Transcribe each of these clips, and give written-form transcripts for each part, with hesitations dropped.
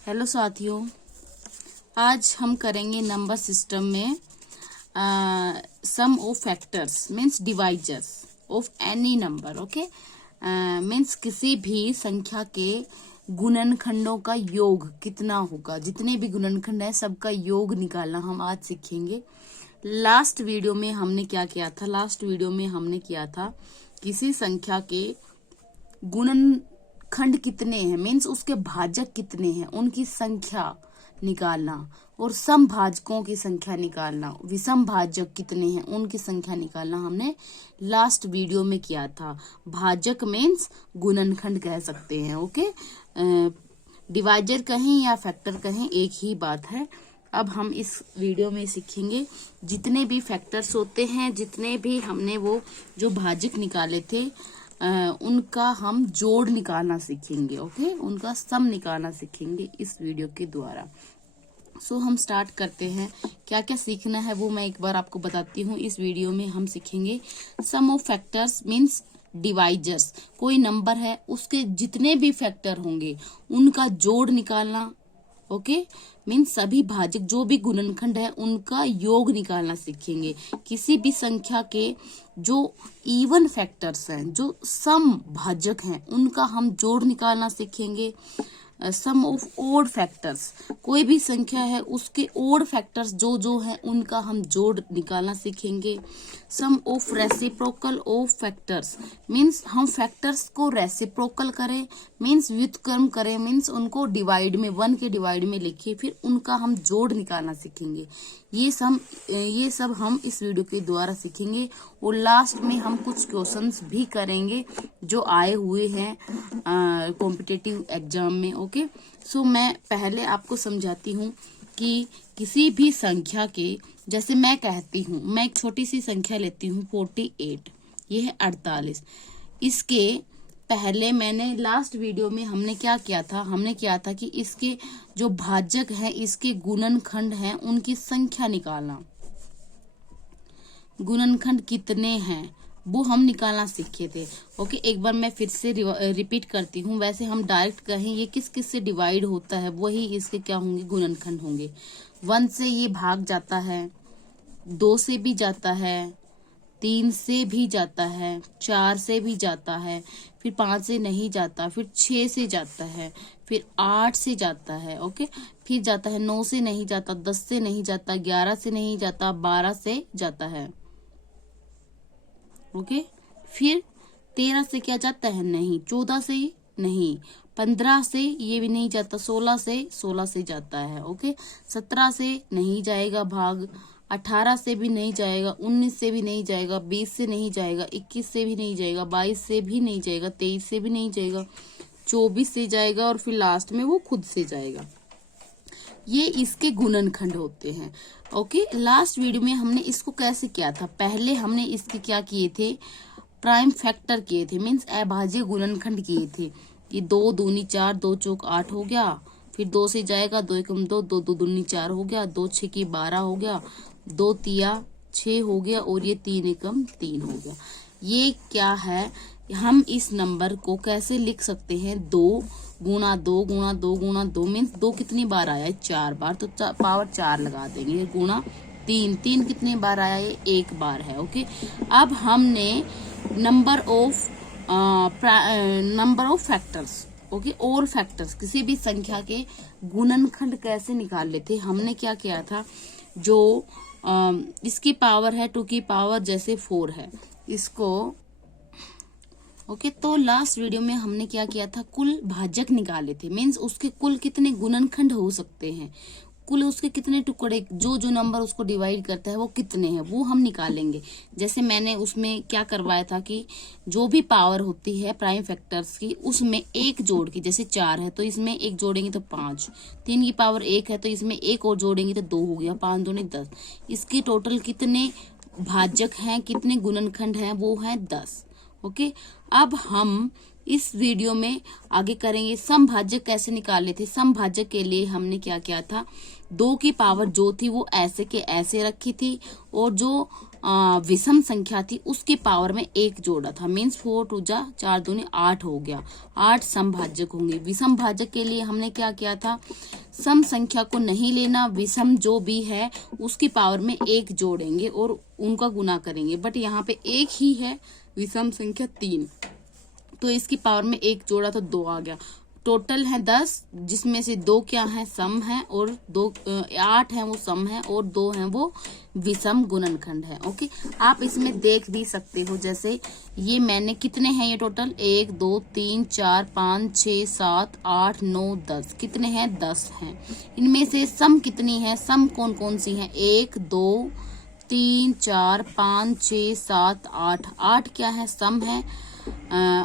Hello साथियों, आज हम करेंगे नंबर सिस्टम में sum of factors means divisors of any number. Okay, means किसी भी संख्या के गुणनखंडों का योग कितना होगा। जितने भी गुणनखंड है सबका योग निकालना हम आज सीखेंगे। लास्ट वीडियो में हमने क्या किया था? लास्ट वीडियो में हमने किया था किसी संख्या के गुणनखंड कितने हैं मीन्स उसके भाजक कितने हैं उनकी संख्या निकालना, और सम भाजकों की संख्या निकालना, विषम भाजक कितने हैं उनकी संख्या निकालना हमने लास्ट वीडियो में किया था। भाजक मीन्स गुणनखंड कह सकते हैं। ओके, डिवाइजर कहें या फैक्टर कहें एक ही बात है। अब हम इस वीडियो में सीखेंगे जितने भी फैक्टर्स होते हैं, जितने भी हमने वो जो भाजक निकाले थे उनका हम जोड़ निकालना सीखेंगे। ओके, उनका सम निकालना सीखेंगे इस वीडियो के द्वारा। सो हम स्टार्ट करते हैं। क्या क्या सीखना है वो मैं एक बार आपको बताती हूँ। इस वीडियो में हम सीखेंगे sum of factors means divisors. कोई नंबर है उसके जितने भी फैक्टर होंगे उनका जोड़ निकालना। ओके, मीन्स सभी भाजक जो भी गुणनखंड है उनका योग निकालना सीखेंगे। किसी भी संख्या के जो इवन फैक्टर्स हैं, जो सम भाजक हैं, उनका हम जोड़ निकालना सीखेंगे। सम ऑफ ओड फैक्टर्स, कोई भी संख्या है उसके ओड फैक्टर्स जो जो है उनका हम जोड़ निकालना सीखेंगे। Sum of reciprocal of factors means हम फैक्टर्स को रेसिप्रोकल करें, मीन्स व्युत्क्रम करें, मीन्स उनको डिवाइड में 1 के डिवाइड में लिखिए, फिर उनका हम जोड़ निकालना सीखेंगे। ये सब हम इस वीडियो के द्वारा सीखेंगे। और लास्ट में हम कुछ क्वेश्चंस भी करेंगे जो आए हुए हैं कॉम्पिटिटिव एग्जाम में। ओके, सो मैं पहले आपको समझाती हूँ कि किसी भी संख्या के, जैसे मैं कहती हूँ, मैं एक छोटी सी संख्या लेती हूँ 48, ये है 48। इसके पहले मैंने लास्ट वीडियो में हमने क्या किया था? हमने किया था कि इसके जो भाजक हैं, इसके गुणनखंड हैं, उनकी संख्या निकालना। गुणनखंड कितने हैं वो हम निकालना सीखे थे। ओके, एक बार मैं फिर से रिपीट करती हूँ। वैसे हम डायरेक्ट कहें ये किस किस से डिवाइड होता है वही इसके क्या होंगे? गुणनखंड होंगे। 1 से ये भाग जाता है, 2 से भी जाता है, 3 से भी जाता है, 4 से भी जाता है, फिर 5 से नहीं जाता, फिर 6 से जाता है, फिर 8 से जाता है। ओके, फिर जाता है 9 से नहीं जाता, 10 से नहीं जाता, 11 से नहीं जाता, 12 से जाता है। ओके, फिर 13 से क्या जाता है? नहीं। 14 से नहीं, 15 से ये भी नहीं जाता, 16 से जाता है। ओके, 17 से नहीं जाएगा भाग, 18 से भी नहीं जाएगा, 19 से भी नहीं जाएगा, 20 से नहीं जाएगा, 21 से भी नहीं जाएगा, 22 से भी नहीं जाएगा, 23 से भी नहीं जाएगा, 24 से जाएगा, और फिर लास्ट में वो खुद से जाएगा। ये इसके गुणनखंड होते हैं। ओके, लास्ट वीडियो में हमने इसको कैसे किया था? पहले हमने इसके क्या किए थे? प्राइम फैक्टर किए थे, मीन्स अभाज्य गुणनखंड किए थे। ये 2 दूनी 4, 2 चौक 8 हो गया, फिर 2 से जाएगा, 2 एकम 2, 2 2 दूनी 4 हो गया, 2 6 की 12 हो गया, 2 तिया 6 हो गया, और ये 3 एकम 3 हो गया। ये क्या है? हम इस नंबर को कैसे लिख सकते हैं? 2 गुणा 2 गुणा 2 गुणा 2 मीन्स 2 कितनी बार आया है? 4 बार, तो पावर 4 लगा देंगे। गुणा 3 कितनी बार आया है? 1 बार है। ओके, अब हमने नंबर ऑफ फैक्टर्स, ओके, और फैक्टर्स, किसी भी संख्या के गुणनखंड कैसे निकाल लेते? हमने क्या किया था? जो इसकी पावर है 2 की पावर जैसे 4 है, इसको ओके, तो लास्ट वीडियो में हमने क्या किया था? कुल भाजक निकाले थे, मीन्स उसके कुल कितने गुणनखंड हो सकते हैं, कुल उसके कितने टुकड़े, जो जो नंबर उसको डिवाइड करता है वो कितने हैं, वो हम निकालेंगे। जैसे मैंने उसमें क्या करवाया था कि जो भी पावर होती है प्राइम फैक्टर्स की, उसमें एक जोड़ की, जैसे 4 है तो इसमें 1 जोड़ेंगे तो 5, 3 की पावर 1 है तो इसमें 1 और जोड़ेंगे तो 2 हो गया, 5 दूनी 10। इसके टोटल कितने भाजक हैं, कितने गुणनखंड हैं? वो है 10। ओके, अब हम इस वीडियो में आगे करेंगे समभाजक कैसे निकाले थे। समभाजक के लिए हमने क्या किया था, 2 की पावर जो थी वो ऐसे के ऐसे रखी थी और जो विषम संख्या थी उसकी पावर में 1 जोड़ा था। मीन्स 4 2 जा 4 दूनी 8 हो गया। 8 समभाजक होंगे। विषम भाजक के लिए हमने क्या किया था, सम संख्या को नहीं लेना, विषम जो भी है उसकी पावर में 1 जोड़ेंगे और उनका गुना करेंगे। बट यहाँ पे 1 ही है, विषम संख्या 3, तो इसकी पावर में 1 जोड़ा तो 2 आ गया। टोटल है 10, जिसमें से 2 क्या है, सम है, और 8 है वो सम है और 2 है वो विषम गुणनखंड है। ओके, आप इसमें देख भी सकते हो, जैसे ये मैंने कितने हैं ये टोटल 1 2 3 4 5 6 7 8 9 10, कितने हैं 10 हैं। इनमें से सम कितनी है, सम कौन कौन सी है, 1 2 3 4 5 6 7 8, 8 क्या है, सम है।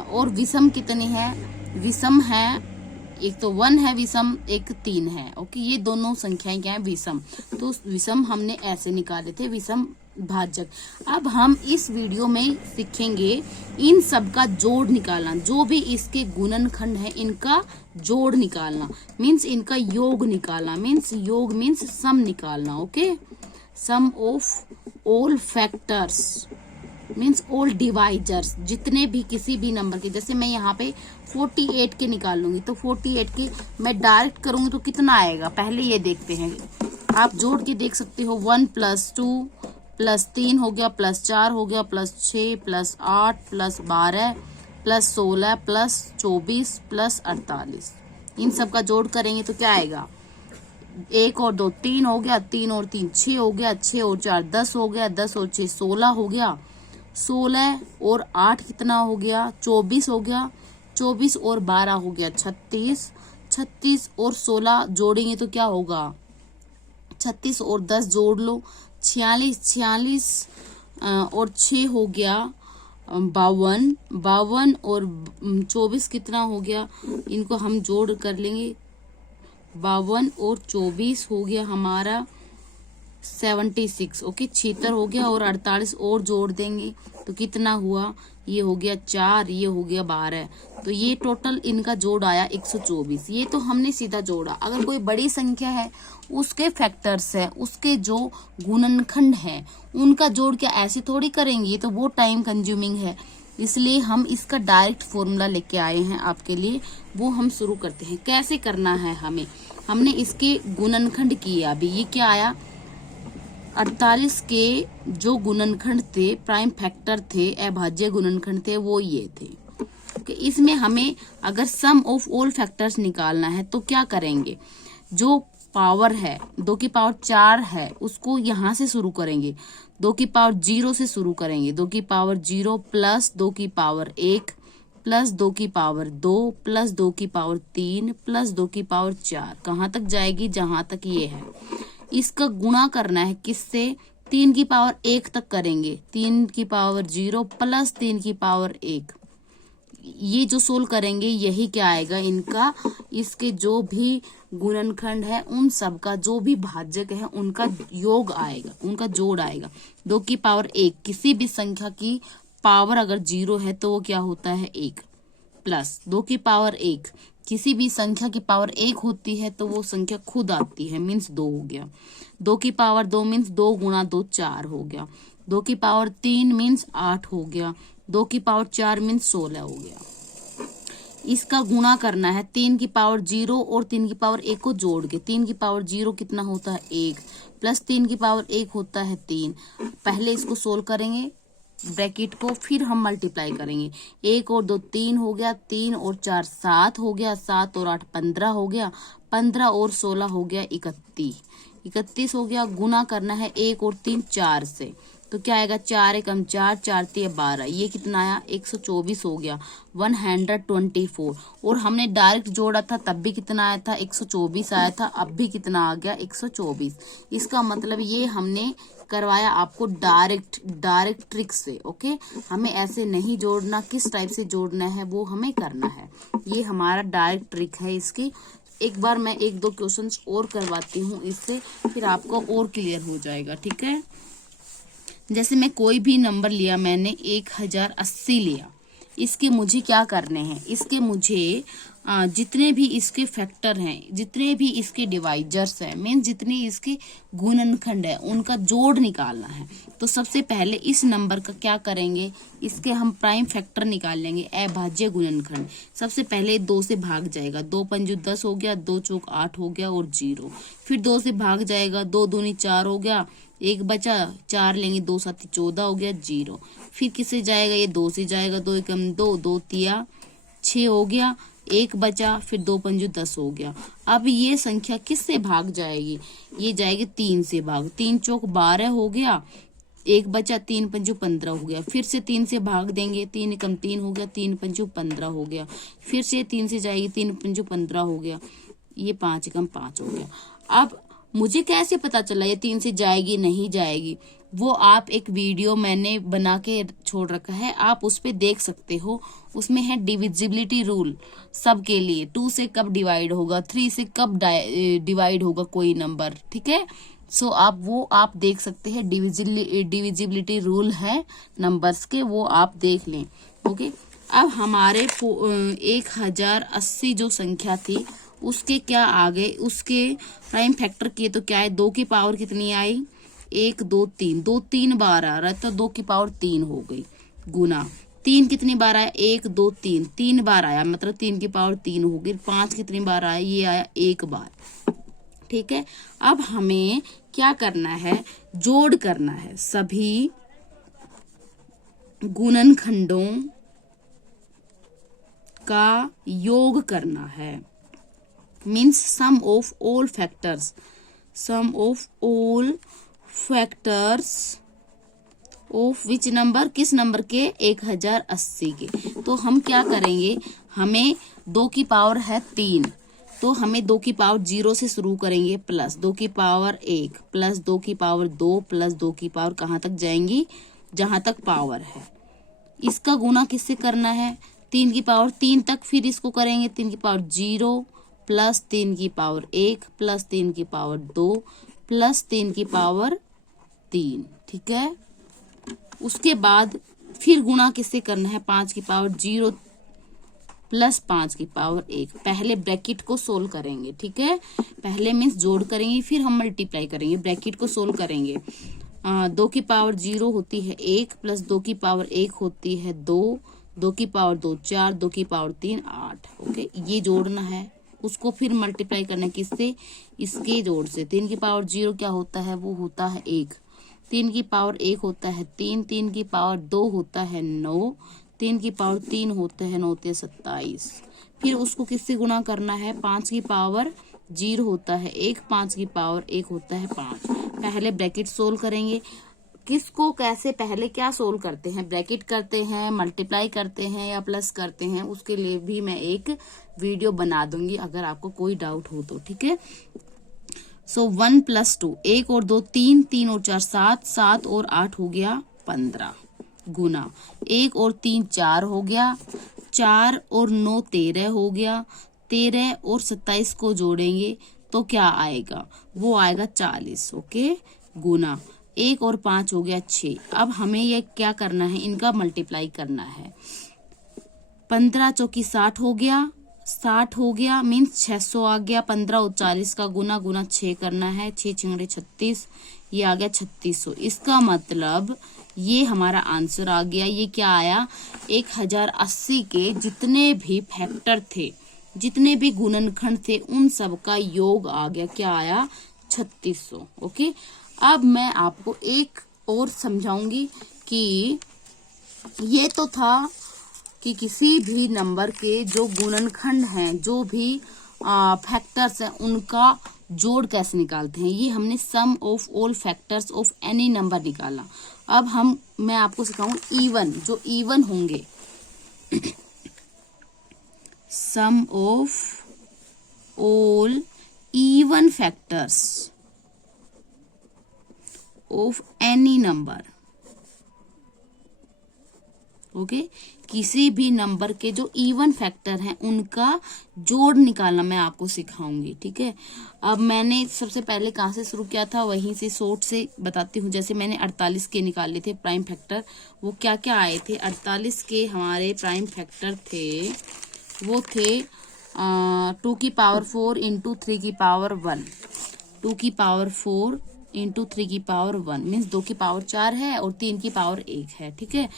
और विषम कितनी है, विषम है, एक तो 1 है विषम, एक 3 है। ओके, ये दोनों संख्याएं क्या है, विषम। तो विषम हमने ऐसे निकाले थे, विषम भाजक। अब हम इस वीडियो में सीखेंगे इन सब का जोड़ निकालना, जो भी इसके गुणनखंड है इनका जोड़ निकालना, मीन्स इनका योग निकालना, मीन्स योग मीन्स सम निकालना। Okay, sum of all factors means all divisors, जितने भी किसी भी नंबर के, जैसे मैं यहाँ पे 48 के निकाल लूंगी तो 48 के मैं डायरेक्ट करूंगी तो कितना आएगा, पहले ये देखते हैं। आप जोड़ के देख सकते हो, 1 + 2 + 3 हो गया, +4 हो गया, +6 +8 +12 +16 +24 +48, इन सब का जोड़ करेंगे तो क्या आएगा, 1 और 2 3 हो गया, 3 और 3 6 हो गया, 6 और 4 10 हो गया, 10 और 6 16 हो गया, 16 और 8 कितना हो गया, 24 हो गया, 24 और 12 हो गया 36, 36 और 16 जोड़ेंगे तो क्या होगा, 36 और 10 जोड़ लो 46, 46 और 6 हो गया 52, 52 और 24 कितना हो गया, इनको हम जोड़ कर लेंगे, 52 और 24 हो गया हमारा 76। ओके, 76 हो गया और 48 और जोड़ देंगे तो कितना हुआ, ये हो गया 4, ये हो गया 12, तो ये टोटल इनका जोड़ आया 124। ये तो हमने सीधा जोड़ा। अगर कोई बड़ी संख्या है, उसके फैक्टर्स है, उसके जो गुणनखंड है, उनका जोड़ क्या ऐसे थोड़ी करेंगे, ये तो बहुत टाइम कंज्यूमिंग है, इसलिए हम इसका डायरेक्ट फॉर्मूला लेके आए हैं आपके लिए, वो हम शुरू करते हैं। कैसे करना है हमें, हमने इसके गुणनखंड किए। अभी ये क्या आया, 48 के जो गुणनखंड थे, प्राइम फैक्टर थे, अभाज्य गुणनखंड थे, वो ये थे। कि इसमें हमें अगर सम ऑफ ऑल फैक्टर्स निकालना है तो क्या करेंगे, जो पावर है 2 की पावर 4 है उसको यहाँ से शुरू करेंगे, 2 की पावर 0 से शुरू करेंगे, 2 की पावर 0 प्लस 2 की पावर 1 प्लस 2 की पावर 2 प्लस 2 की पावर 3 प्लस 2 की पावर 4, कहाँ तक जाएगी, जहां तक ये है। इसका गुणा करना है किससे, 3 की पावर 1 तक करेंगे, 3 की पावर 0 प्लस 3 की पावर 1, ये जो सोल्व करेंगे यही क्या आएगा इनका, इसके जो भी गुणनखंड है उन सब का जो भी भाजक है उनका योग आएगा, उनका जोड़ आएगा। 2 की पावर 1, किसी भी संख्या की पावर अगर 0 है तो वो क्या होता है 1, प्लस 2 की पावर 1, किसी भी संख्या की पावर 1 होती है तो वो संख्या खुद आती है, मीन्स 2 हो गया। 2 की पावर 2 मीन्स 2 गुणा 2 4 हो गया। 2 की पावर 3 मीन्स 8 हो गया। 2 की पावर 4 मीन्स 16 हो गया। इसका गुणा करना है 3 की पावर 0 और 3 की पावर 1 को जोड़ के। 3 की पावर 0 कितना होता है 1, प्लस 3 की पावर 1 होता है 3। पहले इसको सोल्व करेंगे ब्रैकेट को, फिर हम मल्टीप्लाई करेंगे। 1 और 2 3 हो गया, 3 और 4 7 हो गया, 7 और 8 15 हो गया, 15 और 16 हो गया 31, 31 हो गया। गुना करना है 1 और 3 4 से, तो क्या आएगा 4 एकम 4, 4 3 12, ये कितना आया 124 हो गया, 124। और हमने डायरेक्ट जोड़ा था तब भी कितना आया था 124 आया था, अब भी कितना आ गया 124। इसका मतलब ये हमने करवाया आपको डायरेक्ट ट्रिक से। ओके, हमें ऐसे नहीं जोड़ना, किस टाइप से जोड़ना है वो हमें करना है, ये हमारा डायरेक्ट ट्रिक है इसकी। एक बार मैं 1-2 क्वेश्चंस और करवाती हूँ इससे, फिर आपको और क्लियर हो जाएगा। ठीक है, जैसे मैं कोई भी नंबर लिया, मैंने 1080 लिया, इसके मुझे क्या करने हैं, इसके मुझे जितने भी इसके फैक्टर हैं, जितने भी इसके डिवाइजर्स हैं, मीन जितने इसके गुणनखंड है, उनका जोड़ निकालना है। तो सबसे पहले इस नंबर का क्या करेंगे, इसके हम प्राइम फैक्टर निकाल लेंगे, अभाज्य गुणनखंड। सबसे पहले 2 से भाग जाएगा, 2 पंजू 10 हो गया, 2 चौक 8 हो गया और 0। फिर 2 से भाग जाएगा, 2 दूनी 4 हो गया, 1 बचा, 4 लेंगे, 2 साथी 14 हो गया, 0। फिर किससे जाएगा, ये 2 से जाएगा, 2 एकम 2, 2 तिया 6 हो गया, 1 बचा, फिर 2 पंजू 10 हो गया। अब ये संख्या किससे भाग जाएगी, ये जाएगी 3 से भाग, 3 चौक 12 हो गया, 1 बचा, 3 पंजू 15 हो गया। फिर से 3 से भाग देंगे, 3 एकम 3 हो गया, 3 पंजू 15 हो गया। फिर से 3 से जाएगी, 3 पंजू 15 हो गया, ये 5 एकम 5 हो गया। अब मुझे कैसे पता चला ये 3 से जाएगी नहीं जाएगी, वो आप एक वीडियो मैंने बना के छोड़ रखा है, आप उस पे देख सकते हो। उसमें है डिविजिबिलिटी रूल सबके लिए, 2 से कब डिवाइड होगा, 3 से कब डिवाइड होगा कोई नंबर, ठीक है। सो आप देख सकते हैं, डिविजिबिलिटी रूल है नंबर्स के, वो आप देख लें। ओके, अब हमारे 1080 जो संख्या थी उसके क्या आ गए, उसके प्राइम फैक्टर किए तो क्या है, 2 की पावर कितनी आई, 1 2 3, 2 3 बार आ रहा है तो 2 की पावर 3 हो गई, गुना 3 कितनी बार आया, 1 2 3, 3 बार आया, मतलब 3 की पावर 3 हो गई। 5 कितनी बार आया, ये आया 1 बार, ठीक है। अब हमें क्या करना है, जोड़ करना है, सभी गुणनखंडों का योग करना है, means sum of all factors, sum of all factors of which number, किस नंबर के, 1080 के। तो हम क्या करेंगे, हमें 2 की पावर है 3, तो हमें 2 की पावर 0 से शुरू करेंगे, प्लस 2 की पावर 1, प्लस 2 की पावर 2, प्लस 2 की पावर कहाँ तक जाएंगी, जहां तक पावर है। इसका गुना किससे करना है, 3 की पावर 3 तक, फिर इसको करेंगे 3 की पावर 0, प्लस 3 की पावर 1, प्लस 3 की पावर 2, प्लस 3 की पावर 3, ठीक है। उसके बाद फिर गुणा किससे करना है, 5 की पावर 0 प्लस 5 की पावर 1। पहले ब्रैकेट को सोल्व करेंगे, ठीक है, पहले मीन्स जोड़ करेंगे, फिर हम मल्टीप्लाई करेंगे, ब्रैकेट को सोल्व करेंगे। 2 की पावर 0 होती है 1, प्लस 2 की पावर 1 होती है 2, 2 की पावर 2 4, 2 की पावर 3 8। ओके, ये जोड़ना है, उसको फिर मल्टीप्लाई करना किससे, इसके जोड़ से। 3 की पावर 0 क्या होता है, वो होता है 1, 3 की पावर 1 होता है 3, 3 की पावर 2 होता है 9, 3 की पावर 3 होता है 9 ते 27। फिर उसको किससे गुणा करना है, 5 की पावर 0 होता है 1, 5 की पावर 1 होता है 5। पहले ब्रैकेट सोल्व करेंगे, किसको कैसे, पहले क्या सोल्व करते हैं, ब्रैकेट करते हैं, मल्टीप्लाई करते हैं या प्लस करते हैं, उसके लिए भी मैं एक वीडियो बना दूंगी अगर आपको कोई डाउट हो तो, ठीक है। सो 1 + 2, 1 और 2 3, 3 और 4 7, 7 और 8 हो गया 15, गुना 1 और 3 4 हो गया, 4 और 9 13 हो गया, 13 और 27 को जोड़ेंगे तो क्या आएगा, वो आएगा 40। ओके, गुना 1 और 5 हो गया 6। अब हमें ये क्या करना है, इनका मल्टीप्लाई करना है। 15 चौकी 60 हो गया, 60 हो गया मीन्स 600 आ गया। 15 और 40 का गुना, गुना 6 करना है, 6 छिंगड़े 36, ये आ गया 3600। इसका मतलब ये हमारा आंसर आ गया। ये क्या आया, 1080 के जितने भी फैक्टर थे, जितने भी गुणनखंड थे, उन सब का योग आ गया, क्या आया, 3600। ओके, अब मैं आपको एक और समझाऊंगी कि ये तो था कि किसी भी नंबर के जो गुणनखंड हैं, जो भी फैक्टर्स हैं, उनका जोड़ कैसे निकालते हैं। ये हमने sum of all factors of any number निकाला। अब मैं आपको सिखाऊं इवन, जो इवन होंगे, sum of all even factors of any number. Okay, किसी भी नंबर के जो इवन फैक्टर हैं उनका जोड़ निकालना मैं आपको सिखाऊंगी। ठीक है, अब मैंने सबसे पहले कहाँ से शुरू किया था वहीं से शॉर्ट से बताती हूँ। जैसे मैंने 48 के निकाले थे प्राइम फैक्टर, वो क्या क्या आए थे। 48 के हमारे प्राइम फैक्टर थे, वो थे 2 की पावर 4 इंटू 3 की पावर 1, 2 की पावर 4 इंटू 3 की पावर 1 मीन्स 2 की पावर 4 है और 3 की पावर 1 है। ठीक है,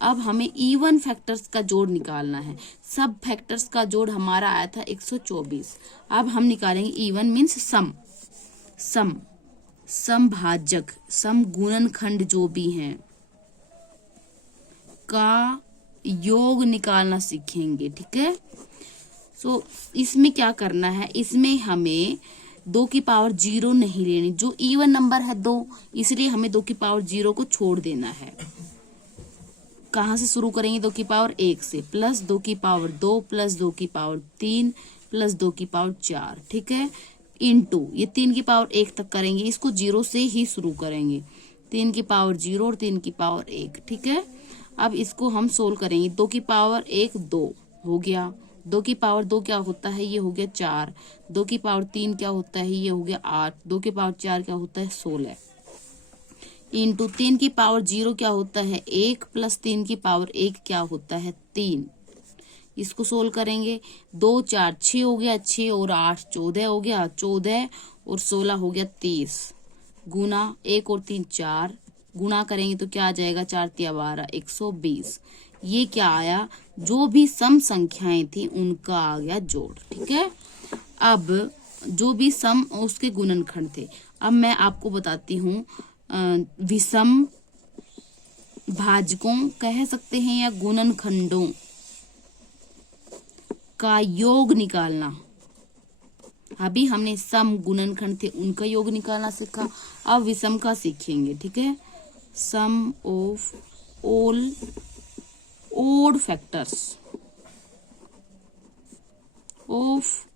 अब हमें इवन फैक्टर्स का जोड़ निकालना है। सब फैक्टर्स का जोड़ हमारा आया था 124। अब हम निकालेंगे इवन मीन्स सम, समभाजक, सम गुणनखंड जो भी हैं का योग निकालना सीखेंगे। ठीक है, सो इसमें क्या करना है, इसमें हमें 2 की पावर 0 नहीं लेनी, जो इवन नंबर है 2, इसलिए हमें 2 की पावर 0 को छोड़ देना है। कहाँ से शुरू करेंगे, 2 की पावर 1 से, प्लस 2 की पावर 2 प्लस 2 की पावर 3 प्लस 2 की पावर 4। ठीक है, इंटू ये 3 की पावर 1 तक करेंगे, इसको 0 से ही शुरू करेंगे। 3 की पावर 0 और 3 की पावर 1। ठीक है, अब इसको हम सोल्व करेंगे। 2 की पावर 1 2 हो गया, 2 की पावर 2 क्या होता है, ये हो गया 4, 2 की पावर 3 क्या होता है, ये हो गया 8, 2 की पावर 4 क्या होता है 16, इंटू 3 की पावर 0 क्या होता है 1 प्लस 3 की पावर 1 क्या होता है 3। इसको सोल्व करेंगे, 2 4 6 हो गया, 6 और 8 14 हो गया, 14 और 16 हो गया 30, गुना 1 और 3 4, गुना करेंगे तो क्या आ जाएगा, 4 तिया 12 120। ये क्या आया, जो भी सम संख्याएं थी उनका आ गया जोड़। ठीक है, अब जो भी सम उसके गुणनखंड थे। अब मैं आपको बताती हूँ विषम भाजकों कह सकते हैं या गुणनखंडों का योग निकालना। अभी हमने सम गुणनखंड थे उनका योग निकालना सीखा, अब विषम का सीखेंगे। ठीक है, sum of all odd factors of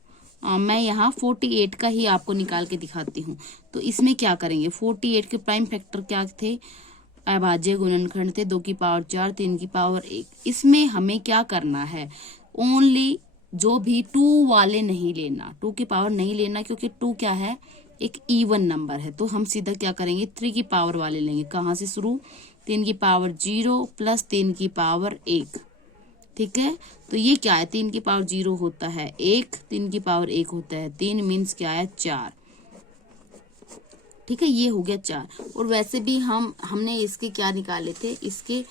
मैं यहाँ 48 का ही आपको निकाल के दिखाती हूँ। तो इसमें क्या करेंगे, 48 के प्राइम फैक्टर क्या थे, अभाज्य गुणनखंड थे, 2 की पावर 4 3 की पावर 1। इसमें हमें क्या करना है, ओनली जो भी 2 वाले नहीं लेना, 2 की पावर नहीं लेना, क्योंकि 2 क्या है, एक इवन नंबर है। तो हम सीधा क्या करेंगे, 3 की पावर वाले लेंगे। कहाँ से शुरू, 3 की पावर 0 प्लस 3 की पावर 1। ठीक है, तो ये क्या है, 3 की पावर 0 होता है 1, 3 की पावर 1 होता है 3, मीन्स क्या है 4। ठीक है, ये हो गया 4। और वैसे भी हमने इसके क्या निकाले थे, इसके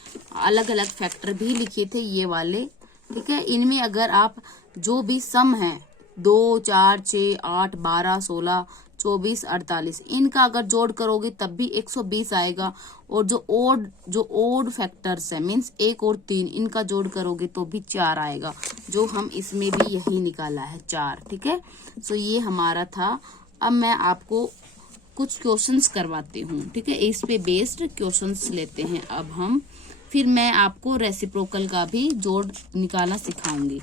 अलग अलग फैक्टर भी लिखे थे ये वाले। ठीक है, इनमें अगर आप जो भी सम है 2 4 6 8 12 16 24 48 इनका अगर जोड़ करोगे तब भी 120 आएगा। और जो ओड फैक्टर्स है मीन्स 1 और 3 इनका जोड़ करोगे तो भी 4 आएगा, जो हम इसमें भी यही निकाला है 4। ठीक है, सो ये हमारा था। अब मैं आपको कुछ क्वेश्चंस करवाती हूँ। ठीक है, इस पे बेस्ड क्वेश्चंस लेते हैं अब हम, फिर मैं आपको रेसिप्रोकल का भी जोड़ निकालना सिखाऊंगी।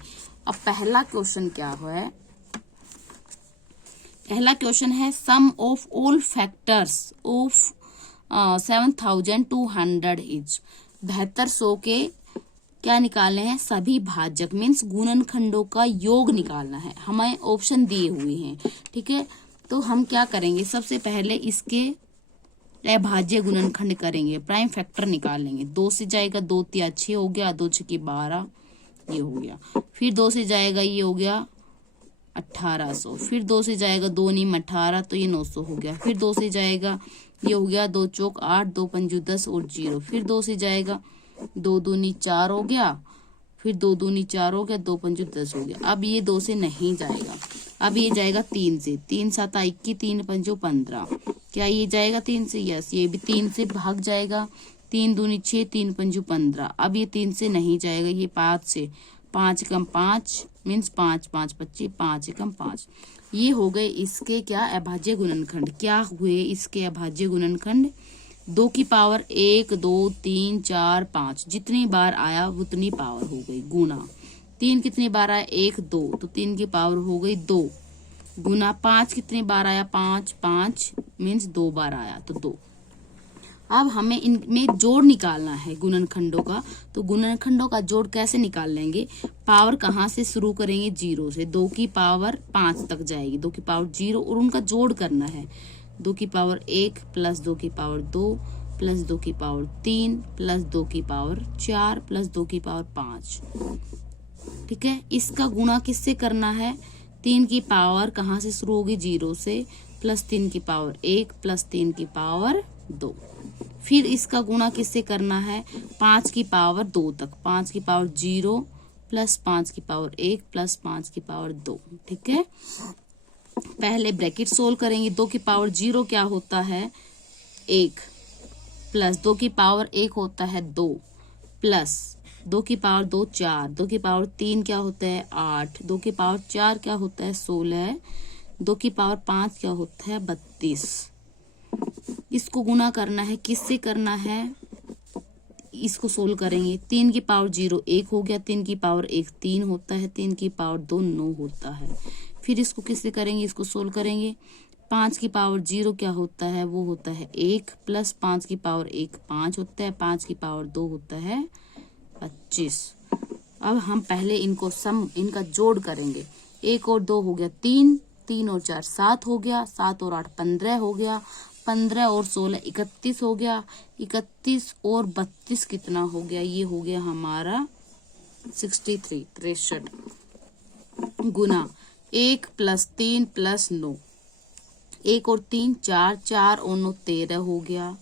अब पहला क्वेश्चन क्या है, पहला क्वेश्चन है sum of all factors of 7200 is. 7200 के क्या निकालने हैं, सभी भाजक मीन्स गुणनखंडों का योग निकालना है। हमें ऑप्शन दिए हुए हैं। ठीक है, तो हम क्या करेंगे, सबसे पहले इसके अभाज्य गुणनखंड करेंगे, प्राइम फैक्टर निकालेंगे। 2 से जाएगा 2 तिया 6 हो गया, 2 6 की 12 ये हो गया। फिर 2 से जाएगा ये हो गया 1800, फिर 2 से जाएगा 2 नीम 18 तो ये 900 हो गया। फिर 2 से जाएगा ये हो गया 2 चौक 8 2 पंजू 10 और 0। फिर 2 से जाएगा 2 दूनी 4 हो गया, फिर 2 दूनी 4 हो गया, 2 पंजू 10 हो गया। अब ये 2 से नहीं जाएगा, अब ये जाएगा 3 से, 3 7 21 3 पंजू 15। क्या ये जाएगा 3 से, यस ये भी 3 से भाग जाएगा। 3 दूनी 6 3 पंजू 15। अब ये 3 से नहीं जाएगा, ये 5 से, 5 कम 5 मीन्स 5 5 25 5 कम 5। ये हो गए इसके क्या अभाज्य गुणनखंड। क्या हुए इसके अभाज्य गुणनखंड, 2 की पावर 1 2 3 4 5 जितनी बार आया उतनी पावर हो गई, गुना 3 कितनी बार आया 1 2 तो 3 की पावर हो गई 2, गुना 5 कितनी बार आया 5 5 मीन्स 2 बार आया तो 2। अब हमें इनमें जोड़ निकालना है गुणनखंडों का। तो गुणनखंडों का जोड़ कैसे निकाल लेंगे? पावर कहाँ से शुरू करेंगे? 0 से। 2 की पावर 5 तक जाएगी, 2 की पावर 0, और उनका जोड़ करना है। 2 की पावर 1 प्लस 2 की पावर 2 प्लस 2 की पावर 3 प्लस 2 की पावर 4 प्लस 2 की पावर 5। ठीक है, इसका गुणा किससे करना है? 3 की पावर कहाँ से शुरू होगी? 0 से, प्लस 3 की पावर 1 प्लस 3 की पावर 2। फिर इसका गुणा किससे करना है? 5 की पावर 2 तक, 5 की पावर 0 प्लस 5 की पावर 1 प्लस 5 की पावर 2। ठीक है, पहले ब्रैकेट सोल्व करेंगे। 2 की पावर 0 क्या होता है? 1 प्लस 2 की पावर 1 होता है 2 प्लस 2 की पावर 2 4, 2 की पावर 3 क्या होता है? 8, 2 की पावर 4 क्या होता है? 16, 2 की पावर 5 क्या होता है? 32। इसको गुणा करना है, किससे करना है? इसको सोल्व करेंगे। 3 की पावर 0 1 हो गया, 3 की पावर 1 3 होता है, 3 की पावर 2 9 होता है। फिर इसको किससे करेंगे? इसको सोल्व करेंगे। 5 की पावर 0 क्या होता है? वो होता है 1 प्लस 5 की पावर 1 5 होता है, 5 की पावर 2 होता है 25। अब हम पहले इनका जोड़ करेंगे। 1 और 2 हो गया 3, 3 और 4 7 हो गया, 7 और 8 15 हो गया, 15 और 16 31 हो गया, 31 और 32 कितना हो गया? ये हो गया हमारा 63 63। गुना 1 प्लस 3 प्लस 9, 1 और 3 4, 4 और 9 13 हो गया।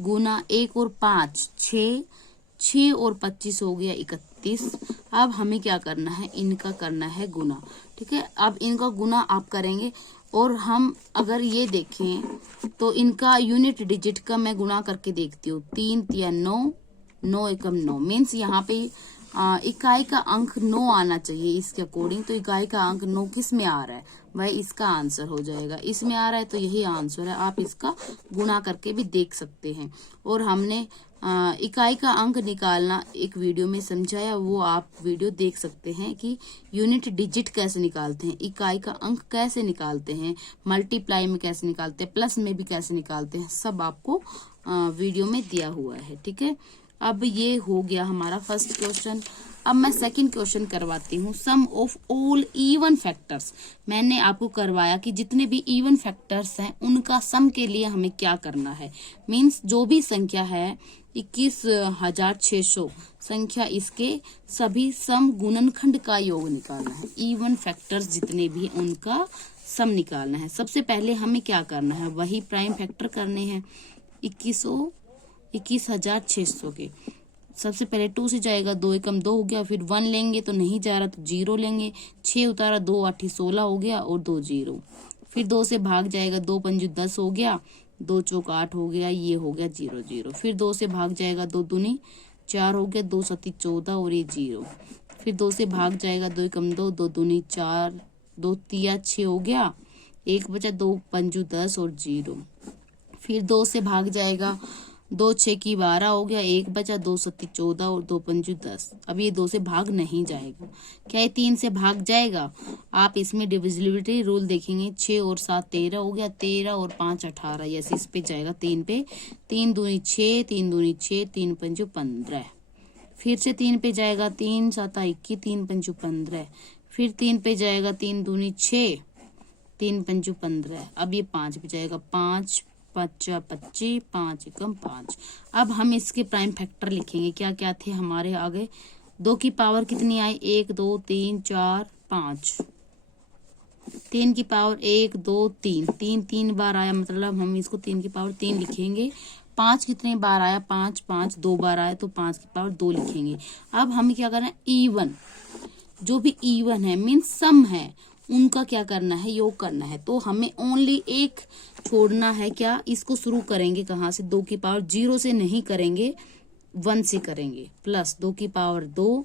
गुना 1 और 5 6, 6 और 25 हो गया 31। अब हमें क्या करना है? इनका करना है गुना। ठीक है, अब इनका गुना आप करेंगे। और हम अगर ये देखें तो इनका यूनिट डिजिट का मैं गुणा करके देखती हूँ। 3 या 9, 9 एकम 9 मीन्स यहाँ पे इकाई का अंक 9 आना चाहिए इसके अकॉर्डिंग। तो इकाई का अंक 9 किस में आ रहा है? वह इसका आंसर हो जाएगा। इसमें आ रहा है तो यही आंसर है। आप इसका गुणा करके भी देख सकते हैं। और हमने इकाई का अंक निकालना एक वीडियो में समझाया, वो आप वीडियो देख सकते हैं कि यूनिट डिजिट कैसे निकालते हैं, इकाई का अंक कैसे निकालते हैं, मल्टीप्लाई में कैसे निकालते हैं, प्लस में भी कैसे निकालते हैं, सब आपको वीडियो में दिया हुआ है। ठीक है, अब ये हो गया हमारा फर्स्ट क्वेश्चन। अब मैं सेकंड क्वेश्चन करवाती हूँ। सम ऑफ ऑल इवन फैक्टर्स। मैंने आपको करवाया कि जितने भी इवन फैक्टर्स हैं उनका सम के लिए हमें क्या करना है। मीन्स जो भी संख्या है 21,600 संख्या, इसके सभी सम गुणनखंड का योग निकालना है। इवन फैक्टर्स जितने भी उनका सम निकालना है। सबसे पहले हमें क्या करना है? वही प्राइम फैक्टर करने हैं 21,600 के। सबसे पहले 2 से जाएगा, 2 एकम 2 हो गया, फिर 1 लेंगे तो नहीं जा रहा तो 0 लेंगे, 6 उतारा, 2 8 16 हो गया और 2 0। फिर 2 से भाग जाएगा, 2 पंजू 10 हो गया, 2 चौक 8 हो गया, ये हो गया 0 0। फिर 2 से भाग जाएगा, 2 दूनी 4 हो गया, 2 सती 14 और ये 0। फिर 2 से भाग जाएगा, 2 एकम 2, 2 दूनी 4, 2 तिया 6 हो गया, 1 बचा, 2 पंजू 10 और 0। फिर 2 से भाग जाएगा, 2 6 की 12 हो गया, 1 बचा, 2 सती 14 और 2 पंजू 10। अब ये 2 से भाग नहीं जाएगा। क्या ये 3 से भाग जाएगा? आप इसमें डिविजिबिलिटी रूल देखेंगे। 6 और 7 13 हो गया, 13 और 5 18। यस, इस पे जाएगा 3 पे, 3 दूनी 6, 3 दूनी 6, 3 पंजू 15। फिर से 3 पे जाएगा, 3 7 21, 3 पंजू 15। फिर 3 पे जाएगा, 3 दूनी 6, 3 पंजू 15। अब ये 5 पे जाएगा, 5 5 25, 5 एकम 5। अब हम इसके प्राइम फैक्टर लिखेंगे। क्या क्या थे हमारे आगे? 2 की पावर कितनी आई? 1 2 3 4 5। 3 की पावर 1 2 3, 3 3 बार आया, मतलब हम इसको 3 की पावर 3 लिखेंगे। 5 कितने बार आया? 5 5 2 बार आया तो 5 की पावर 2 लिखेंगे। अब हमें क्या करना है? इवन, जो भी इवन है मीन्स सम है, उनका क्या करना है? योग करना है। तो हमें ओनली एक छोड़ना है। क्या? इसको शुरू करेंगे कहाँ से? 2 की पावर 0 से नहीं करेंगे, 1 से करेंगे। प्लस 2 की पावर 2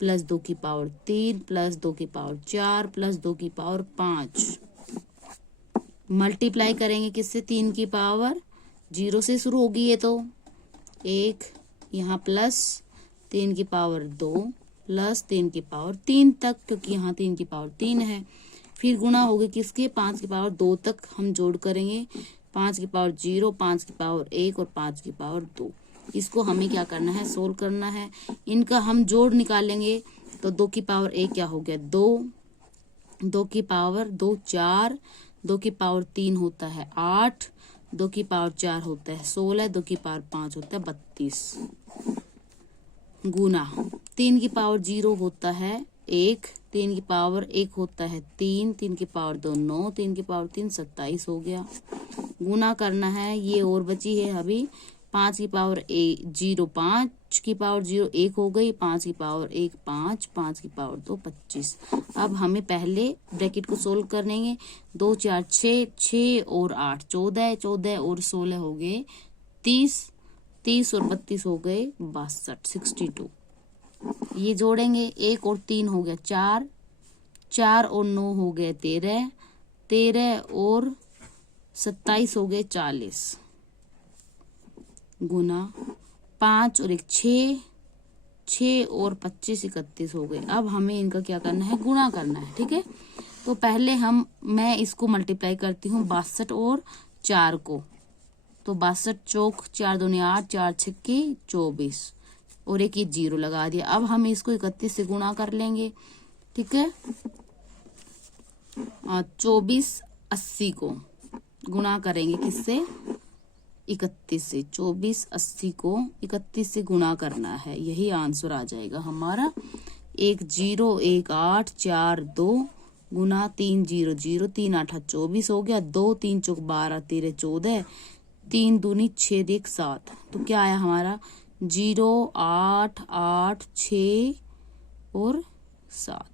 प्लस 2 की पावर 3 प्लस 2 की पावर 4 प्लस 2 की पावर 5। मल्टीप्लाई करेंगे किससे? 3 की पावर 0 से शुरू होगी ये तो 1, यहाँ प्लस 3 की पावर 2 प्लस 3 की पावर 3 तक, क्योंकि यहाँ 3 की पावर 3 है। फिर गुणा होगी किसके? 5 की पावर 2 तक हम जोड़ करेंगे। 5 की पावर 0, 5 की पावर 1 और 5 की पावर 2। इसको हमें क्या करना है, सोल्व करना है। इनका हम जोड़ निकालेंगे तो 2 की पावर 1 क्या हो गया 2, 2 की पावर 2 4, 2 की पावर 3 होता है 8, 2 की पावर 4 होता है 16, 2 की पावर 5 होता है 32। गुना 3 की पावर 0 होता है 1, 3 की पावर 1 होता है 3, 3 की पावर 2 9, 3 की पावर 3 27 हो गया। गुना करना है, ये और बची है अभी 5 की पावर 0 5 की पावर 0 1 हो गई, 5 की पावर 1 5, 5 की पावर 2 25। अब हमें पहले ब्रैकेट को सोल्व करेंगे। 2 4 6, 6 और 8 14, 14 और 16 हो गए 30, 30 और 32 हो गए 62 62। ये जोड़ेंगे, 1 और 3 हो गया 4, 4 और 9 हो गए 13, 13 और 27 हो गए 40। गुना 5 और 1 6, 6 और 25 31 हो गए। अब हमें इनका क्या करना है, गुणा करना है। ठीक है, तो पहले मैं इसको मल्टीप्लाई करती हूँ 62 और 4 को। तो 62 चौक 4 दूनी 8, 4 छक्के 24 और एक 0 लगा दिया। अब हम इसको 31 से गुणा कर लेंगे। ठीक है, 24 80 को गुणा करेंगे किससे, 31 से। 24 80 को 31 से गुणा करना है, यही आंसर आ जाएगा हमारा। 1 0 1 8 4 2 गुना 3 0 0, 3 8 24 हो गया। 2 3 चौक 12 13 14, 3 दूनी 6 1 7। तो क्या आया हमारा 0 8 8 6 और 7।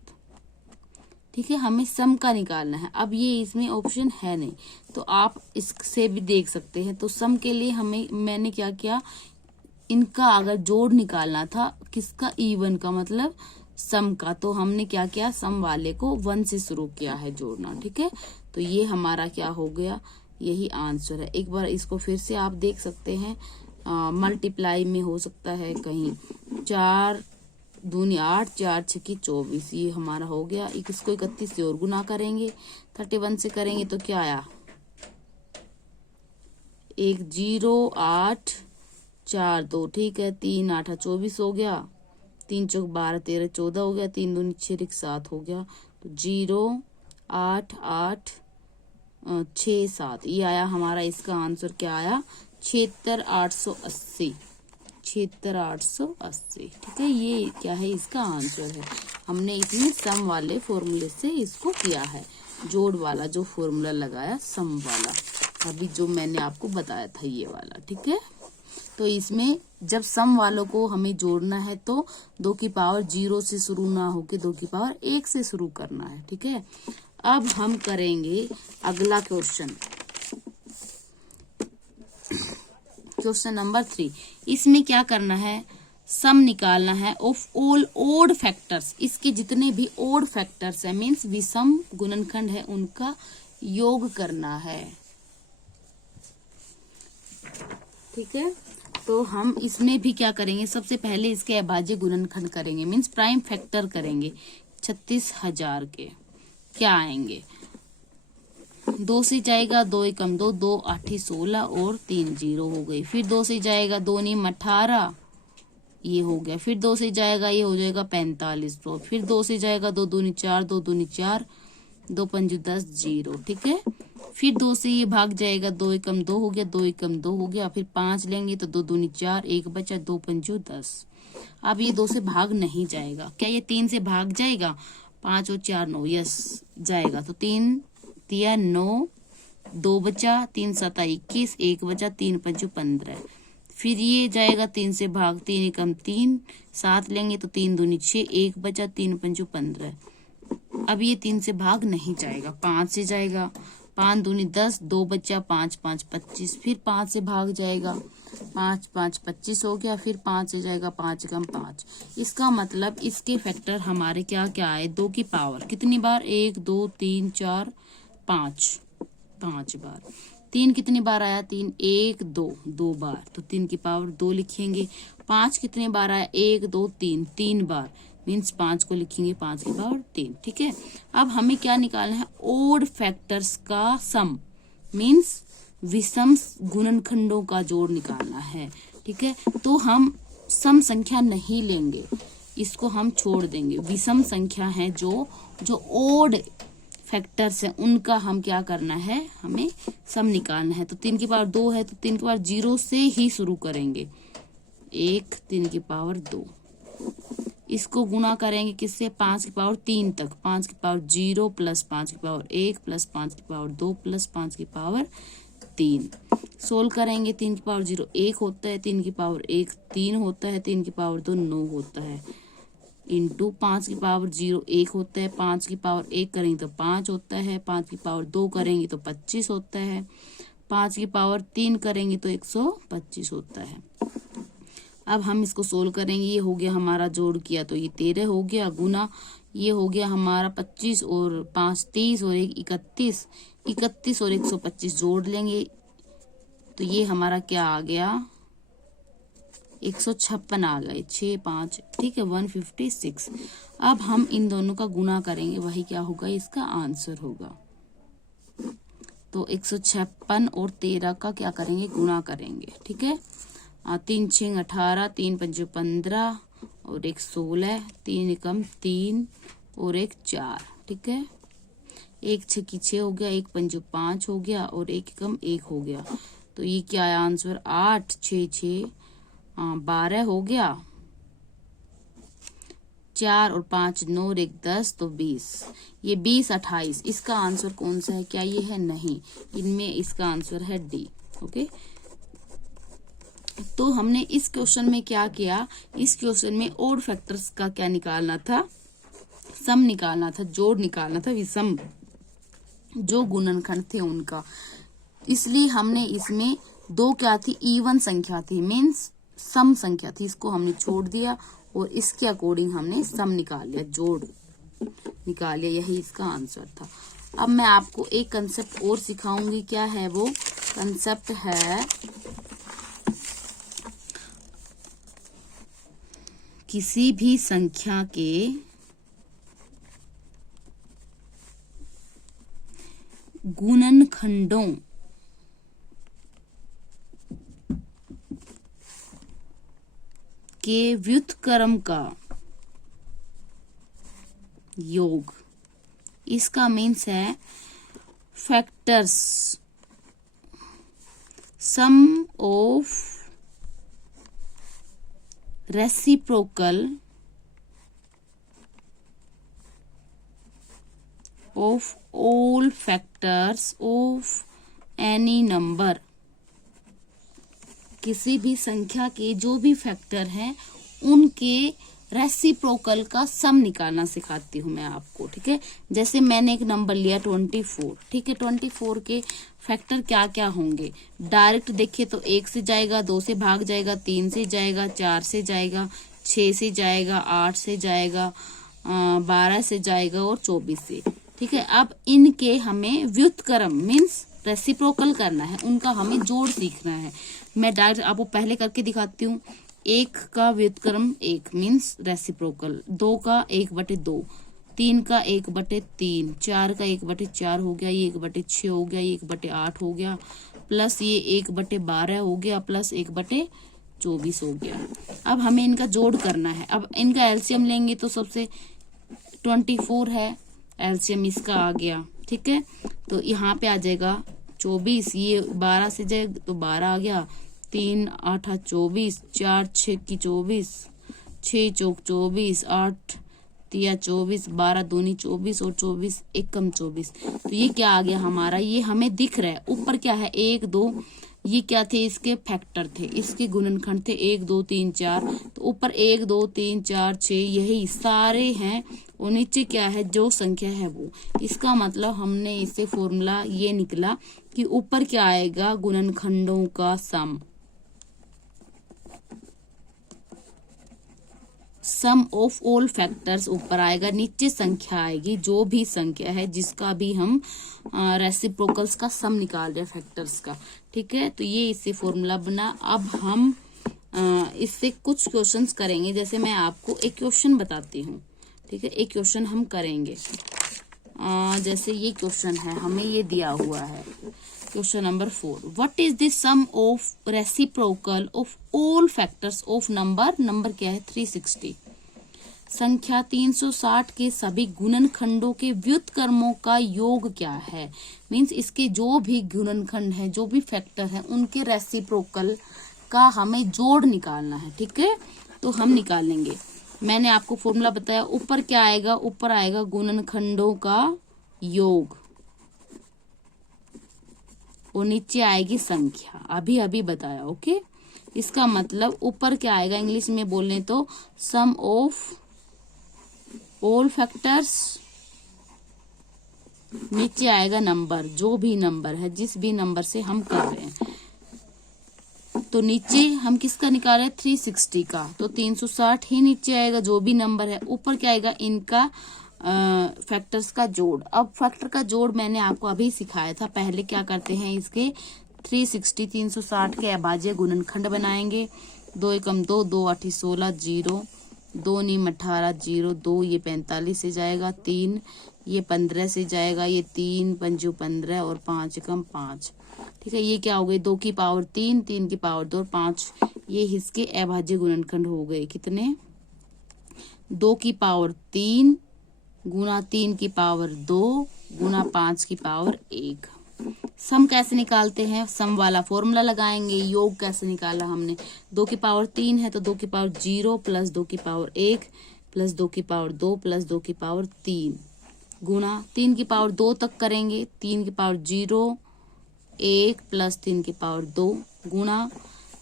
ठीक है, हमें सम का निकालना है। अब ये इसमें ऑप्शन है नहीं, तो आप इससे भी देख सकते हैं। तो सम के लिए मैंने क्या किया, इनका अगर जोड़ निकालना था किसका, इवन का मतलब सम का, तो हमने क्या किया, सम वाले को 1 से शुरू किया है जोड़ना। ठीक है, तो ये हमारा क्या हो गया, यही आंसर है। एक बार इसको फिर से आप देख सकते हैं, मल्टीप्लाई में हो सकता है कहीं। 4 दूनी 8, 4 छक्की 24, ये हमारा हो गया। इसको 31 से और गुना करेंगे, 31 से करेंगे तो क्या आया, 1 0 8 4 2। ठीक है, 3 8 24 हो गया, 3 चौक 12 13 14 हो गया, 3 दूनी 6 7 हो गया। तो 0 8 8 6 7, ये आया हमारा। इसका आंसर क्या आया, 76 880, 76 880। ठीक है, ये क्या है, इसका आंसर है। हमने इसमें सम वाले फॉर्मूले से इसको किया है, जोड़ वाला जो फॉर्मूला लगाया सम वाला, अभी जो मैंने आपको बताया था ये वाला। ठीक है, तो इसमें जब सम वालों को हमें जोड़ना है तो 2 की पावर 0 से शुरू ना होके 2 की पावर 1 से शुरू करना है। ठीक है, अब हम करेंगे अगला क्वेश्चन, क्वेश्चन नंबर 3। इसमें क्या करना है, सम निकालना है ऑफ ऑल ओड फैक्टर्स। इसके जितने भी ओड फैक्टर्स है, मीन्स विषम गुणनखंड है, उनका योग करना है। ठीक है, तो हम इसमें भी क्या करेंगे, सबसे पहले इसके अभाज्य गुणनखंड करेंगे, मीन्स प्राइम फैक्टर करेंगे। 36,000 के क्या आएंगे, 2 से जाएगा 2 एकम 2, 2 8 16 और 3 0 हो गई। फिर 2 से जाएगा 2 नीम 18, ये हो गया। फिर 2 से जाएगा, ये हो जाएगा 45। तो फिर 2 से जाएगा 2 दूनी 4, 2 दूनी 4, 2 पंजू 10 0। ठीक है, फिर 2 से ये भाग जाएगा, 2 एकम 2 हो गया, 2 एकम 2 हो गया। फिर 5 लेंगे तो 2 दूनी 4, 1 बचा, 2 पंजू 10। अब ये 2 से भाग नहीं जाएगा, क्या ये 3 से भाग जाएगा, 5 और 4 9, यस जाएगा। तो 3 तिया 9, 2 बचा, 3 7 21, 1 बचा, 3 पंजू 15। फिर ये जाएगा 3 से भाग, 3 एकम 3, 7 लेंगे तो 3 दूनी 6, 1 बचा, 3 पंजू 15। अब ये 3 से भाग नहीं जाएगा, 5 से जाएगा, 5 दूनी 10, 2 बचा, 5 5 25। फिर 5 से भाग जाएगा, 5 5 25 हो गया। फिर 5 से जाएगा, 5 कम 5। इसका मतलब इसके फैक्टर हमारे क्या क्या आए, 2 की पावर कितनी बार, 1 2 3 4 5, 5 बार। 3 कितनी बार आया, 3 1 2, 2 बार, तो 3 की पावर 2 लिखेंगे। 5 कितने बार आया, 1 2 3, 3 बार, मीन्स 5 को लिखेंगे 5 की पावर 3। ठीक है, अब हमें क्या निकालना है, ओड फैक्टर्स का सम, मीन्स विषम गुणनखंडों का जोड़ निकालना है। ठीक है, तो हम सम संख्या नहीं लेंगे, इसको हम छोड़ देंगे। विषम संख्या है जो ओड फैक्टर्स है उनका हम क्या करना है, हमें सम निकालना है। तो 3 की पावर 2 है तो 3 की पावर 0 से ही शुरू करेंगे। 1 3 की पावर 2, इसको गुणा करेंगे किससे, 5 की पावर 3 तक। 5 की पावर 0 प्लस 5 की पावर 1 प्लस 5 की पावर 2 प्लस 5 की पावर 3। सोल्व करेंगे, 3 की पावर 0 1 होता है, 3 की पावर 1 3 होता है, 3 की पावर 2 9 होता है, इंटू 5 की पावर 0 1 होता है, 5 की पावर 1 करेंगे तो 5 होता है, 5 की पावर 2 करेंगे तो 25 होता है, 5 की पावर 3 करेंगे तो 125 होता है। अब हम इसको सोल्व करेंगे, ये हो गया हमारा, जोड़ किया तो ये 13 हो गया, गुना ये हो गया हमारा 25 और 5 30 और 1 31, 31 और 125 जोड़ लेंगे तो ये हमारा क्या आ गया, 156 आ गए, 6 5, ठीक है, 156। अब हम इन दोनों का गुना करेंगे, वही क्या होगा, इसका आंसर होगा। तो 156 और 13 का क्या करेंगे, गुणा करेंगे। ठीक है, 3 6 18, 3 5 15 और 1 16, 3 एकम 3 और 1 4। ठीक है, 1 6 की 6 हो गया, 1 5 5 हो गया और 1 एकम 1 हो गया। तो ये क्या है आंसर, 8 6 6 12 हो गया, 4 और 5 9 और 1 10, तो 20। ये 20 28, इसका आंसर कौन सा है, क्या ये है, नहीं, इनमें इसका आंसर है डी। ओके, तो हमने इस क्वेश्चन में क्या किया, इस क्वेश्चन में ओड फैक्टर्स का क्या निकालना था, सम निकालना था, जोड़ निकालना था, विषम जो गुणनखंड थे उनका। इसलिए हमने इसमें दो क्या थी, इवन संख्या थी, मीन्स सम संख्या थी, इसको हमने छोड़ दिया और इसके अकॉर्डिंग हमने सम निकाल लिया, जोड़ निकाल लिया, यही इसका आंसर था। अब मैं आपको एक कंसेप्ट और सिखाऊंगी, क्या है वो कंसेप्ट है, किसी भी संख्या के गुणनखंडों के व्युत्क्रम का योग, इसका मीन्स है factors, sum of reciprocal of all factors of any number. किसी भी संख्या के जो भी फैक्टर हैं उनके रेसिप्रोकल का सम निकालना सिखाती हूँ मैं आपको। ठीक है, जैसे मैंने एक नंबर लिया 24, ठीक है, 24 के फैक्टर क्या क्या होंगे, डायरेक्ट देखिए तो 1 से जाएगा, 2 से भाग जाएगा, 3 से जाएगा, 4 से जाएगा, 6 से जाएगा, 8 से जाएगा, 12 से जाएगा और 24 से। ठीक है, अब इनके हमें व्युत्क्रम मीन्स रेसिप्रोकल करना है, उनका हमें जोड़ सीखना है। मैं डायरेक्ट आपको पहले करके दिखाती हूँ। 1 का व्युत्क्रम 1 मीन्स रेसिप्रोकल, 2 का 1/2, 3 का 1/3, 4 का 1/4 हो गया, ये 1/6 हो गया, ये 1/8 हो गया, प्लस ये 1/12 हो गया, प्लस 1/24 हो गया। अब हमें इनका जोड़ करना है। अब इनका एलसीएम लेंगे तो सबसे 24 है, एलसीएम इसका आ गया। ठीक है, तो यहाँ पे आ जाएगा 24, ये 12 से जाएगा तो 12 आ गया, 3 8 24, 4 6 की 24, 6 चौक 24, 8 तिया 24, 12 दूनी 24 और 24 एकम 24। तो ये क्या आ गया हमारा, ये हमें दिख रहा है। ऊपर क्या है 1 2, ये क्या थे, इसके फैक्टर थे, इसके गुणनखंड थे 1 2 3 4। तो ऊपर 1 2 3 4 6 यही सारे हैं, और नीचे क्या है, जो संख्या है वो। इसका मतलब हमने इससे फॉर्मूला ये निकला कि ऊपर क्या आएगा, गुणनखंडों का सम, सम ऑफ ऑल फैक्टर्स ऊपर आएगा, नीचे संख्या आएगी, जो भी संख्या है जिसका भी हम रेसिप्रोकल्स का सम निकाल रहे हैं फैक्टर्स का। ठीक है, तो ये इससे फॉर्मूला बना। अब हम इससे कुछ क्वेश्चंस करेंगे, जैसे मैं आपको एक क्वेश्चन बताती हूँ। ठीक है, एक क्वेश्चन हम करेंगे। जैसे ये क्वेश्चन है, हमें ये दिया हुआ है question number 4, what is the sum of reciprocal of all factors of number क्या है 360। संख्या 360 के सभी गुणनखंडों के व्युत्क्रमों का योग क्या है। मीन्स इसके जो भी गुणनखंड है, जो भी फैक्टर है, उनके रेसिप्रोकल का हमें जोड़ निकालना है। ठीक है, तो हम निकालेंगे। मैंने आपको फॉर्मूला बताया, ऊपर क्या आएगा, ऊपर आएगा गुणनखंडों का योग और नीचे आएगी संख्या, अभी बताया। ओके, इसका मतलब ऊपर क्या आएगा, इंग्लिश में बोलने तो सम ऑफ ऑल फैक्टर्स, नीचे आएगा नंबर, जो भी नंबर है, जिस भी नंबर से हम कर रहे हैं। तो नीचे हम किसका निकाल रहे हैं 360 का, तो 360 ही नीचे आएगा, जो भी नंबर है। ऊपर क्या आएगा, इनका फैक्टर्स का जोड़। अब फैक्टर का जोड़ मैंने आपको अभी सिखाया था। पहले क्या करते हैं, इसके 360 के अभाज्य गुणनखंड बनाएंगे। 2 एकम 2, 2 8 16, 0, 2 नीम 18, 0, 2 ये 45 से जाएगा, 3 ये 15 से जाएगा, ये 3 पंजू 15 और 5 एकम 5। ठीक है, ये क्या हो गए, 2 की पावर 3, 3 की पावर 2 और 5। ये इसके अभाज्य गुणनखंड हो गए कितने, 2 की पावर 3 गुना 3 की पावर 2 गुना 5 की पावर 1। सम कैसे निकालते हैं, सम वाला फॉर्मूला लगाएंगे। योग कैसे निकाला हमने, 2 की पावर 3 है तो 2 की पावर 0 प्लस 2 की पावर 1 प्लस 2 की पावर 2 प्लस 2 की पावर 3 गुना 3 की पावर 2 तक करेंगे, 3 की पावर 0 1 प्लस 3 की पावर 2 गुना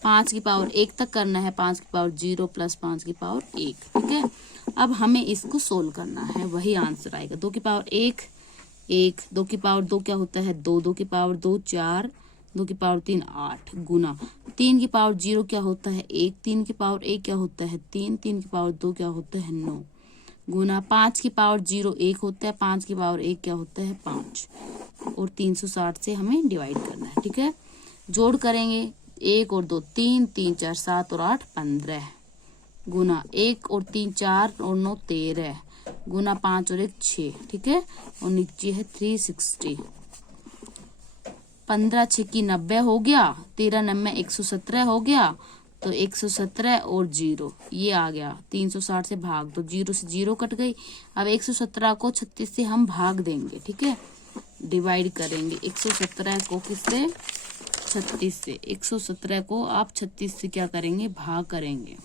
5 की पावर 1 तक करना है, 5 की पावर 0 प्लस 5 की पावर 1। ठीक है, अब हमें इसको सोल्व करना है, वही आंसर आएगा। 2 की पावर 1 1, 2 की पावर 2 क्या होता है 2, 2 की पावर 2 4, 2 की पावर 3 8 गुना 3 की पावर 0 क्या होता है 1, 3 की पावर 1 क्या होता है 3, 3 की पावर 2 क्या होता है 9 गुना 5 की पावर 0 1 होता है, 5 की पावर 1 क्या होता है 5 और 360 से हमें डिवाइड करना है। ठीक है, जोड़ करेंगे, 1 और 2 3, 3 4 7 और 8 15 गुना 1 और 3 4 और 9 13 गुना 5 और 1 6। ठीक है, और नीचे है 360। 15 6 की 90 हो गया, 13 9 117 हो गया, तो 117 और 0 ये आ गया, 360 से भाग दो, 0 से 0 कट गई। अब 117 को 36 से हम भाग देंगे। ठीक है, डिवाइड करेंगे 117 को किससे 36 से, 117 को आप 36 से क्या करेंगे भाग करेंगे,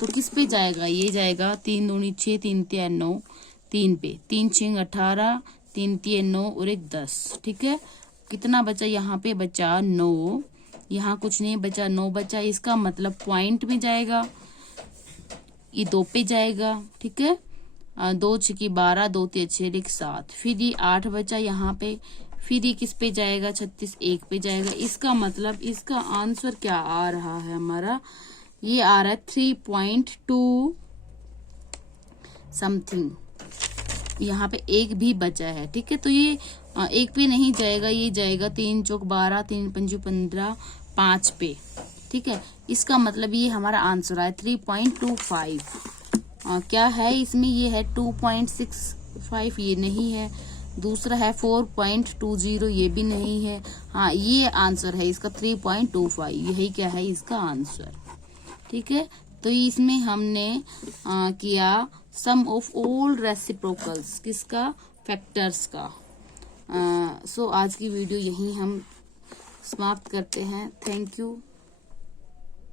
तो किस पे जाएगा, ये जाएगा 3 दूनी 6, 3 3 9, 3 पे, 3 6 18, 3 3 9 और 1 10। ठीक है, कितना बचा, यहाँ पे बचा 9, यहाँ कुछ नहीं बचा, 9 बचा। इसका मतलब पॉइंट में जाएगा, ये 2 पे जाएगा। ठीक है, 2 6 की 12, 2 3 6 1 7, फिर ये 8 बचा यहाँ पे, फिर ये किस पे जाएगा 36 1 पे जाएगा। इसका मतलब इसका आंसर क्या आ रहा है हमारा, ये आ रहा है 3.2 समथिंग। यहाँ पे 1 भी बचा है। ठीक है, तो ये 1 पे नहीं जाएगा, ये जाएगा 3 चौक 12, 3 पंजू 15, 5 पे। ठीक है, इसका मतलब ये हमारा आंसर है 3.25। क्या है इसमें, ये है 2.65, ये नहीं है। दूसरा है 4.20, ये भी नहीं है। हाँ, ये आंसर है इसका 3.25, यही क्या है इसका आंसर। ठीक है, तो इसमें हमने किया सम ऑफ ऑल रेसिप्रोकल्स, किसका, फैक्टर्स का। सो आज की वीडियो यहीं हम समाप्त करते हैं। Thank you.